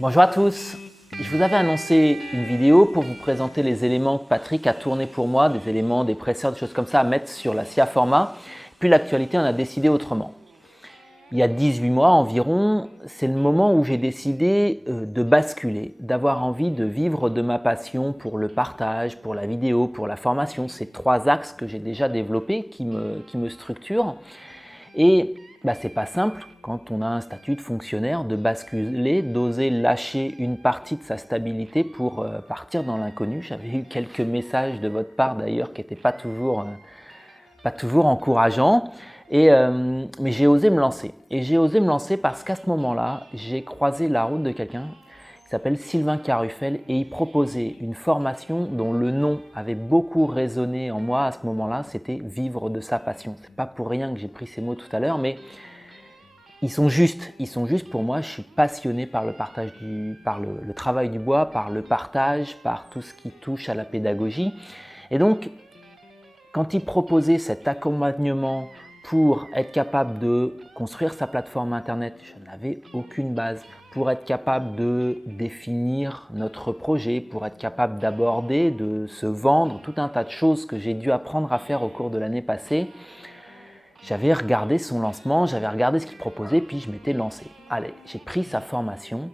Bonjour à tous, je vous avais annoncé une vidéo pour vous présenter les éléments que Patrick a tourné pour moi, des éléments, des presseurs, des choses comme ça à mettre sur la SIA Format. Puis l'actualité en a décidé autrement. Il y a 18 mois environ, c'est le moment où j'ai décidé de basculer, d'avoir envie de vivre de ma passion pour le partage, pour la vidéo, pour la formation. Ces trois axes que j'ai déjà développés qui me structurent. Et c'est pas simple quand on a un statut de fonctionnaire de basculer, d'oser lâcher une partie de sa stabilité pour partir dans l'inconnu. J'avais eu quelques messages de votre part d'ailleurs qui n'étaient pas toujours encourageants. Mais j'ai osé me lancer. Et j'ai osé me lancer parce qu'à ce moment-là, j'ai croisé la route de quelqu'un qui s'appelle Sylvain Carruffel et il proposait une formation dont le nom avait beaucoup résonné en moi à ce moment-là, c'était vivre de sa passion. C'est pas pour rien que j'ai pris ces mots tout à l'heure, mais ils sont justes pour moi. Je suis passionné par le partage par le travail du bois, par le partage, par tout ce qui touche à la pédagogie. Et donc, quand il proposait cet accompagnement pour être capable de construire sa plateforme internet, je n'avais aucune base. Pour être capable de définir notre projet, pour être capable d'aborder, de se vendre, tout un tas de choses que j'ai dû apprendre à faire au cours de l'année passée. J'avais regardé son lancement, j'avais regardé ce qu'il proposait, puis je m'étais lancé. Allez, j'ai pris sa formation.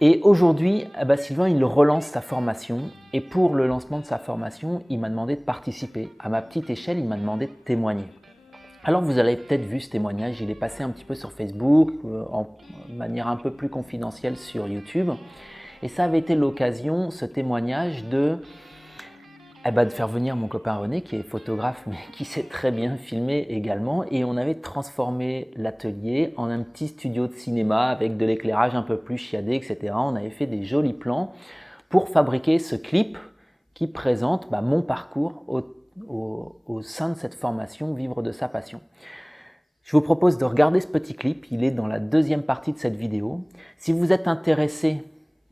Et aujourd'hui, Sylvain, il relance sa formation. Et pour le lancement de sa formation, il m'a demandé de participer. À ma petite échelle, il m'a demandé de témoigner. Alors vous avez peut-être vu ce témoignage, il est passé un petit peu sur Facebook, en manière un peu plus confidentielle sur YouTube. Et ça avait été l'occasion, ce témoignage, de faire venir mon copain René, qui est photographe, mais qui sait très bien filmer également. Et on avait transformé l'atelier en un petit studio de cinéma avec de l'éclairage un peu plus chiadé, etc. On avait fait des jolis plans pour fabriquer ce clip qui présente mon parcours au sein de cette formation Vivre de sa passion. Je vous propose de regarder ce petit clip, il est dans la deuxième partie de cette vidéo. Si vous êtes intéressé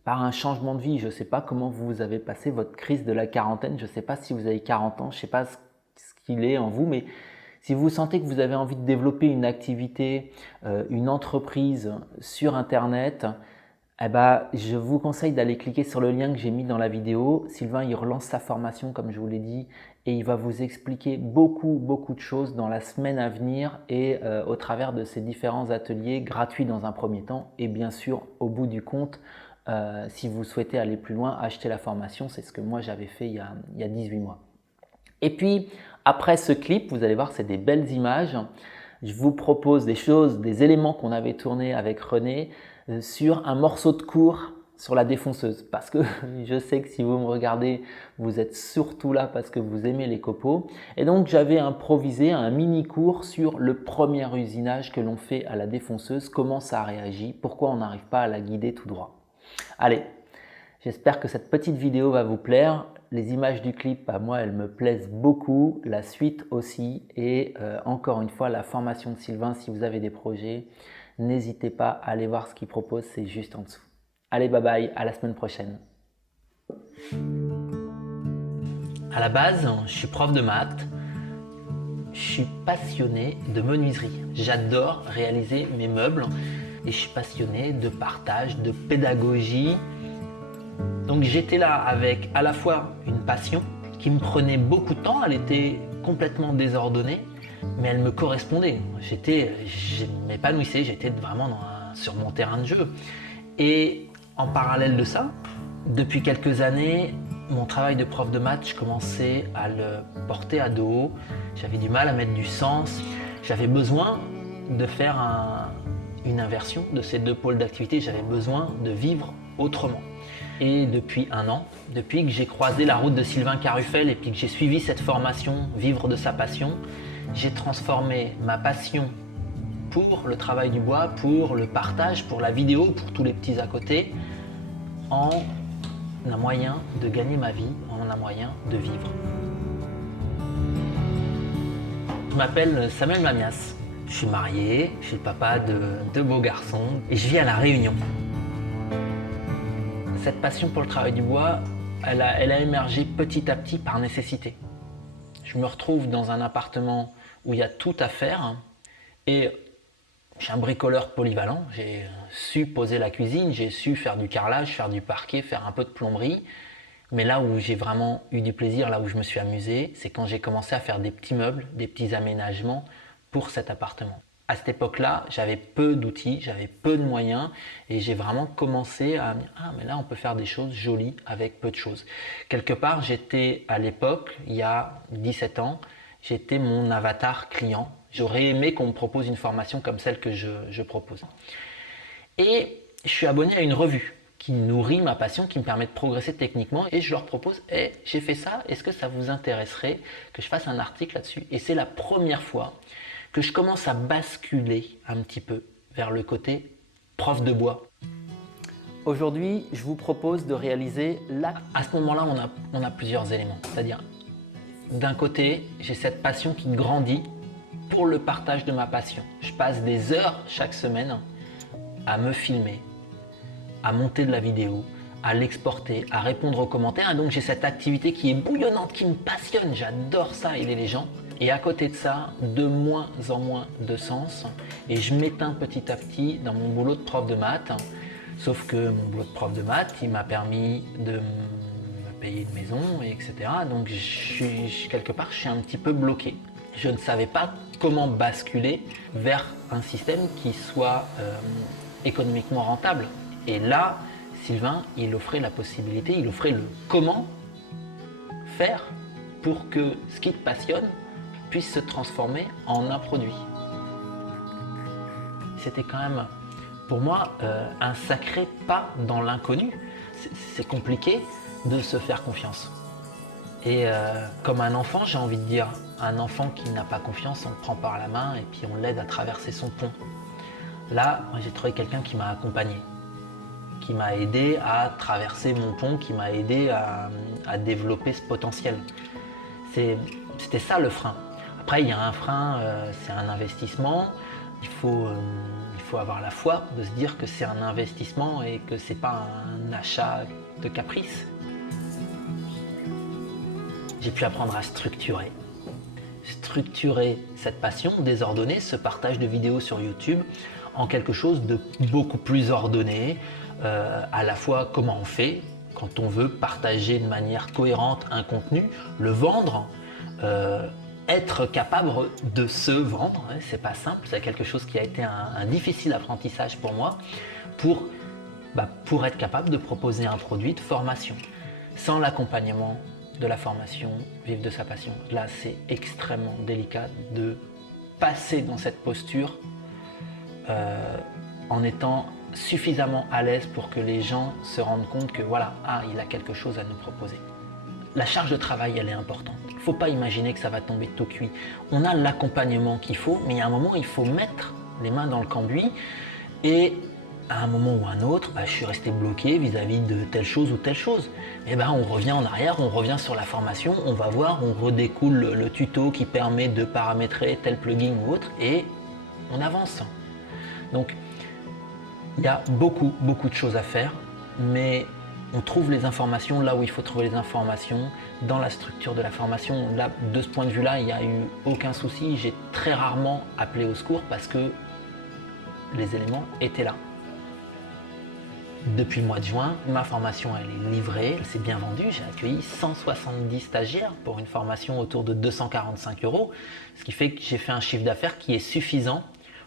par un changement de vie, je ne sais pas comment vous avez passé votre crise de la quarantaine, je ne sais pas si vous avez 40 ans, je ne sais pas ce qu'il est en vous, mais si vous sentez que vous avez envie de développer une activité, une entreprise sur Internet, je vous conseille d'aller cliquer sur le lien que j'ai mis dans la vidéo. Sylvain, il relance sa formation comme je vous l'ai dit et il va vous expliquer beaucoup de choses dans la semaine à venir et au travers de ces différents ateliers gratuits dans un premier temps et bien sûr au bout du compte, si vous souhaitez aller plus loin, acheter la formation. C'est ce que moi j'avais fait il y a 18 mois. Et puis après ce clip, vous allez voir, c'est des belles images. Je vous propose des choses, des éléments qu'on avait tournés avec René sur un morceau de cours sur la défonceuse. Parce que je sais que si vous me regardez, vous êtes surtout là parce que vous aimez les copeaux. Et donc j'avais improvisé un mini cours sur le premier usinage que l'on fait à la défonceuse, comment ça réagit, pourquoi on n'arrive pas à la guider tout droit. Allez, j'espère que cette petite vidéo va vous plaire. Les images du clip, moi, elles me plaisent beaucoup. La suite aussi. Et encore une fois, la formation de Sylvain, si vous avez des projets, n'hésitez pas à aller voir ce qu'il propose, c'est juste en dessous. Allez, bye bye, à la semaine prochaine. À la base, je suis prof de maths. Je suis passionné de menuiserie. J'adore réaliser mes meubles. Et je suis passionné de partage, de pédagogie. Donc j'étais là avec à la fois une passion qui me prenait beaucoup de temps, elle était complètement désordonnée, mais elle me correspondait. Je m'épanouissais, j'étais vraiment sur mon terrain de jeu. Et en parallèle de ça, depuis quelques années, mon travail de prof de maths, je commençais à le porter à dos. J'avais du mal à mettre du sens. J'avais besoin de faire une inversion de ces deux pôles d'activité. J'avais besoin de vivre autrement. Et depuis un an, depuis que j'ai croisé la route de Sylvain Carruffel et puis que j'ai suivi cette formation Vivre de sa passion, j'ai transformé ma passion pour le travail du bois, pour le partage, pour la vidéo, pour tous les petits à côté, en un moyen de gagner ma vie, en un moyen de vivre. Je m'appelle Samuel Mamias, je suis marié, je suis le papa de deux beaux garçons et je vis à La Réunion. Cette passion pour le travail du bois, elle a émergé petit à petit par nécessité. Je me retrouve dans un appartement où il y a tout à faire et Je suis un bricoleur polyvalent, j'ai su poser la cuisine, j'ai su faire du carrelage, faire du parquet, faire un peu de plomberie. Mais là où j'ai vraiment eu du plaisir, là où je me suis amusé, c'est quand j'ai commencé à faire des petits meubles, des petits aménagements pour cet appartement. À cette époque-là, j'avais peu d'outils, j'avais peu de moyens et j'ai vraiment commencé à me dire ah mais là on peut faire des choses jolies avec peu de choses. Quelque part, j'étais à l'époque, il y a 17 ans, j'étais mon avatar client. J'aurais aimé qu'on me propose une formation comme celle que je propose. Et je suis abonné à une revue qui nourrit ma passion, qui me permet de progresser techniquement et je leur propose hey, j'ai fait ça, est-ce que ça vous intéresserait que je fasse un article là-dessus? Et c'est la première fois que je commence à basculer un petit peu vers le côté prof de bois. Aujourd'hui, je vous propose de réaliser l'acte. À ce moment-là, on a plusieurs éléments. C'est-à-dire, d'un côté, j'ai cette passion qui grandit pour le partage de ma passion. Je passe des heures chaque semaine à me filmer, à monter de la vidéo, à l'exporter, à répondre aux commentaires. Et donc j'ai cette activité qui est bouillonnante, qui me passionne. J'adore ça, aider les gens. Et à côté de ça, de moins en moins de sens. Et je m'éteins petit à petit dans mon boulot de prof de maths. Sauf que mon boulot de prof de maths, il m'a permis de me payer une maison, etc. Donc quelque part, je suis un petit peu bloqué. Je ne savais pas comment basculer vers un système qui soit économiquement rentable. Et là, Sylvain, il offrait la possibilité, il offrait le comment faire pour que ce qui te passionne puisse se transformer en un produit. C'était quand même, pour moi, un sacré pas dans l'inconnu. C'est compliqué de se faire confiance. Et comme un enfant, j'ai envie de dire, un enfant qui n'a pas confiance, on le prend par la main et puis on l'aide à traverser son pont. Là, j'ai trouvé quelqu'un qui m'a accompagné, qui m'a aidé à traverser mon pont, qui m'a aidé à développer ce potentiel. C'était ça le frein. Après, il y a un frein, c'est un investissement. Il faut avoir la foi de se dire que c'est un investissement et que ce n'est pas un achat de caprice. J'ai pu apprendre à structurer cette passion désordonnée, ce partage de vidéos sur YouTube en quelque chose de beaucoup plus ordonné, à la fois comment on fait quand on veut partager de manière cohérente un contenu, le vendre, être capable de se vendre, hein, c'est pas simple, c'est quelque chose qui a été un difficile apprentissage pour moi pour être capable de proposer un produit de formation. Sans l'accompagnement de la formation, vivre de sa passion. Là, c'est extrêmement délicat de passer dans cette posture en étant suffisamment à l'aise pour que les gens se rendent compte que voilà, il a quelque chose à nous proposer. La charge de travail, elle est importante. Il ne faut pas imaginer que ça va tomber tout cuit. On a l'accompagnement qu'il faut, mais il y a un moment, il faut mettre les mains dans le cambouis et à un moment ou un autre, je suis resté bloqué vis-à-vis de telle chose ou telle chose. Et on revient en arrière, on revient sur la formation, on va voir, on redécoule le tuto qui permet de paramétrer tel plugin ou autre et on avance. Donc, il y a beaucoup de choses à faire, mais on trouve les informations là où il faut trouver les informations, dans la structure de la formation. Là, de ce point de vue-là, il n'y a eu aucun souci. J'ai très rarement appelé au secours parce que les éléments étaient là. Depuis le mois de juin, ma formation elle est livrée, elle s'est bien vendue. J'ai accueilli 170 stagiaires pour une formation autour de 245 €, ce qui fait que j'ai fait un chiffre d'affaires qui est suffisant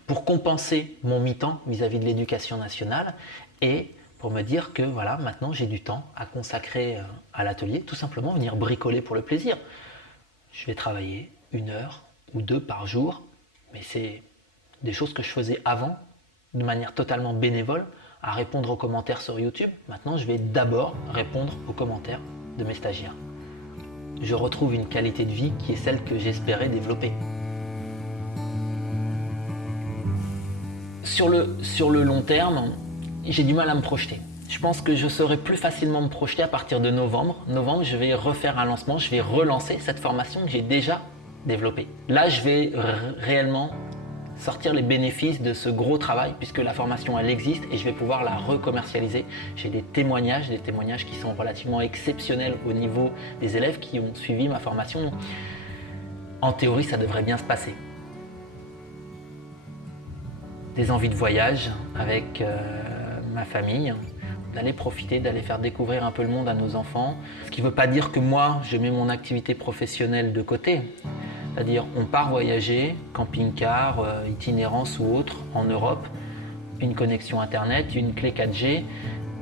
pour compenser mon mi-temps vis-à-vis de l'éducation nationale et pour me dire que voilà, maintenant j'ai du temps à consacrer à l'atelier, tout simplement venir bricoler pour le plaisir. Je vais travailler 1 heure ou 2 par jour, mais c'est des choses que je faisais avant de manière totalement bénévole, à répondre aux commentaires sur YouTube. Maintenant, je vais d'abord répondre aux commentaires de mes stagiaires. Je retrouve une qualité de vie qui est celle que j'espérais développer. Sur le long terme, j'ai du mal à me projeter. Je pense que je saurai plus facilement me projeter à partir de novembre. Novembre, je vais refaire un lancement, je vais relancer cette formation que j'ai déjà développée. Là, je vais réellement sortir les bénéfices de ce gros travail puisque la formation elle existe et je vais pouvoir la recommercialiser. J'ai des témoignages qui sont relativement exceptionnels au niveau des élèves qui ont suivi ma formation. En théorie, ça devrait bien se passer. des envies de voyage avec ma famille, d'aller profiter, d'aller faire découvrir un peu le monde à nos enfants. Ce qui ne veut pas dire que moi, je mets mon activité professionnelle de côté. C'est-à-dire, on part voyager, camping-car, itinérance ou autre, en Europe, une connexion Internet, une clé 4G,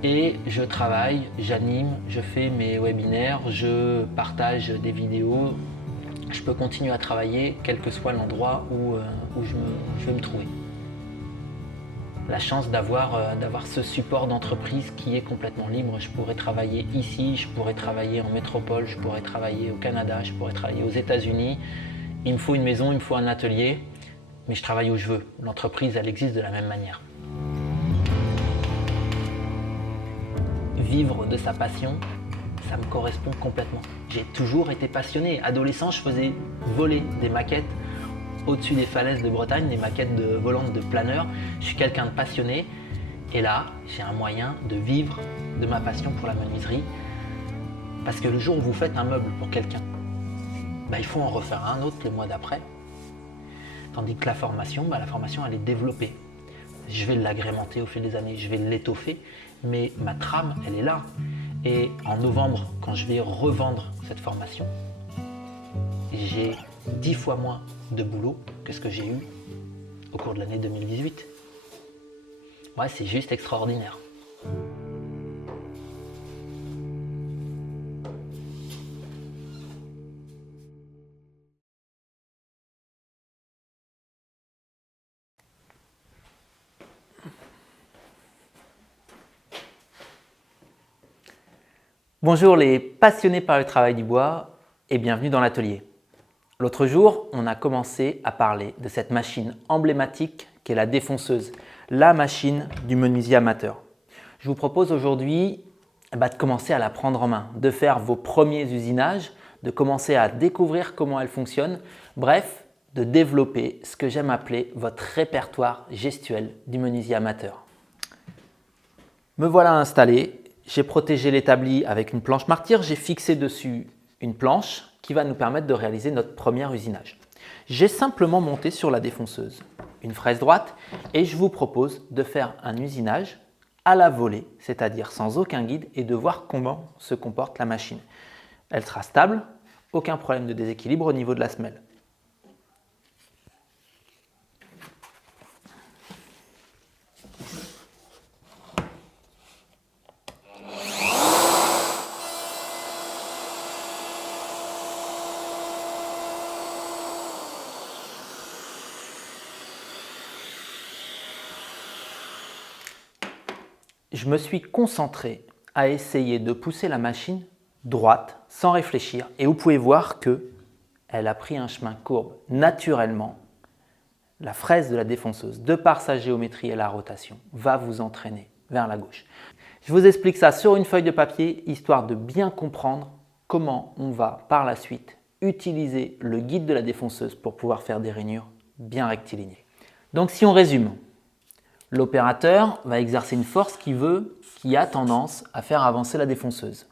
et je travaille, j'anime, je fais mes webinaires, je partage des vidéos. Je peux continuer à travailler, quel que soit l'endroit où je vais me trouver. La chance d'avoir ce support d'entreprise qui est complètement libre. Je pourrais travailler ici, je pourrais travailler en métropole, je pourrais travailler au Canada, je pourrais travailler aux États-Unis. Il me faut une maison, il me faut un atelier, mais je travaille où je veux. L'entreprise, elle existe de la même manière. Vivre de sa passion, ça me correspond complètement. J'ai toujours été passionné. Adolescent, je faisais voler des maquettes au-dessus des falaises de Bretagne, des maquettes de volantes de planeurs. Je suis quelqu'un de passionné et là, j'ai un moyen de vivre de ma passion pour la menuiserie. Parce que le jour où vous faites un meuble pour quelqu'un, il faut en refaire un autre le mois d'après. Tandis que la formation, elle est développée. Je vais l'agrémenter au fil des années, je vais l'étoffer, mais ma trame, elle est là. Et en novembre, quand je vais revendre cette formation, j'ai 10 fois moins de boulot que ce que j'ai eu au cours de l'année 2018. Ouais, c'est juste extraordinaire. Bonjour les passionnés par le travail du bois et bienvenue dans l'atelier. L'autre jour, on a commencé à parler de cette machine emblématique qu'est la défonceuse, la machine du menuisier amateur. Je vous propose aujourd'hui de commencer à la prendre en main, de faire vos premiers usinages, de commencer à découvrir comment elle fonctionne, bref, de développer ce que j'aime appeler votre répertoire gestuel du menuisier amateur. Me voilà installé. J'ai protégé l'établi avec une planche martyre, j'ai fixé dessus une planche qui va nous permettre de réaliser notre premier usinage. J'ai simplement monté sur la défonceuse une fraise droite et je vous propose de faire un usinage à la volée, c'est-à-dire sans aucun guide et de voir comment se comporte la machine. Elle sera stable, aucun problème de déséquilibre au niveau de la semelle. Je me suis concentré à essayer de pousser la machine droite sans réfléchir et vous pouvez voir qu'elle a pris un chemin courbe. Naturellement, la fraise de la défonceuse, de par sa géométrie et la rotation, va vous entraîner vers la gauche. Je vous explique ça sur une feuille de papier histoire de bien comprendre comment on va par la suite utiliser le guide de la défonceuse pour pouvoir faire des rainures bien rectilignées. Donc si on résume, l'opérateur va exercer une force qui a tendance à faire avancer la défonceuse.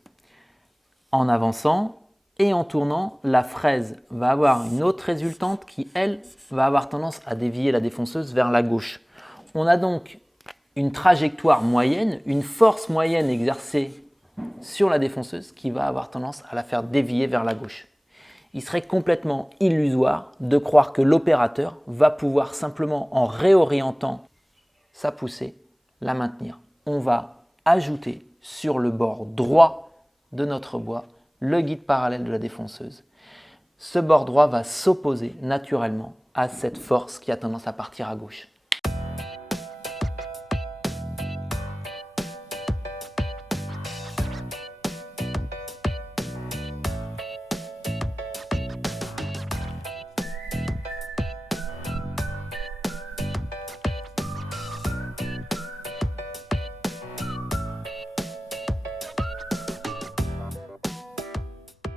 En avançant et en tournant, la fraise va avoir une autre résultante qui, elle, va avoir tendance à dévier la défonceuse vers la gauche. On a donc une trajectoire moyenne, une force moyenne exercée sur la défonceuse qui va avoir tendance à la faire dévier vers la gauche. Il serait complètement illusoire de croire que l'opérateur va pouvoir simplement, en réorientant sa poussée, la maintenir. On va ajouter sur le bord droit de notre bois le guide parallèle de la défonceuse. Ce bord droit va s'opposer naturellement à cette force qui a tendance à partir à gauche.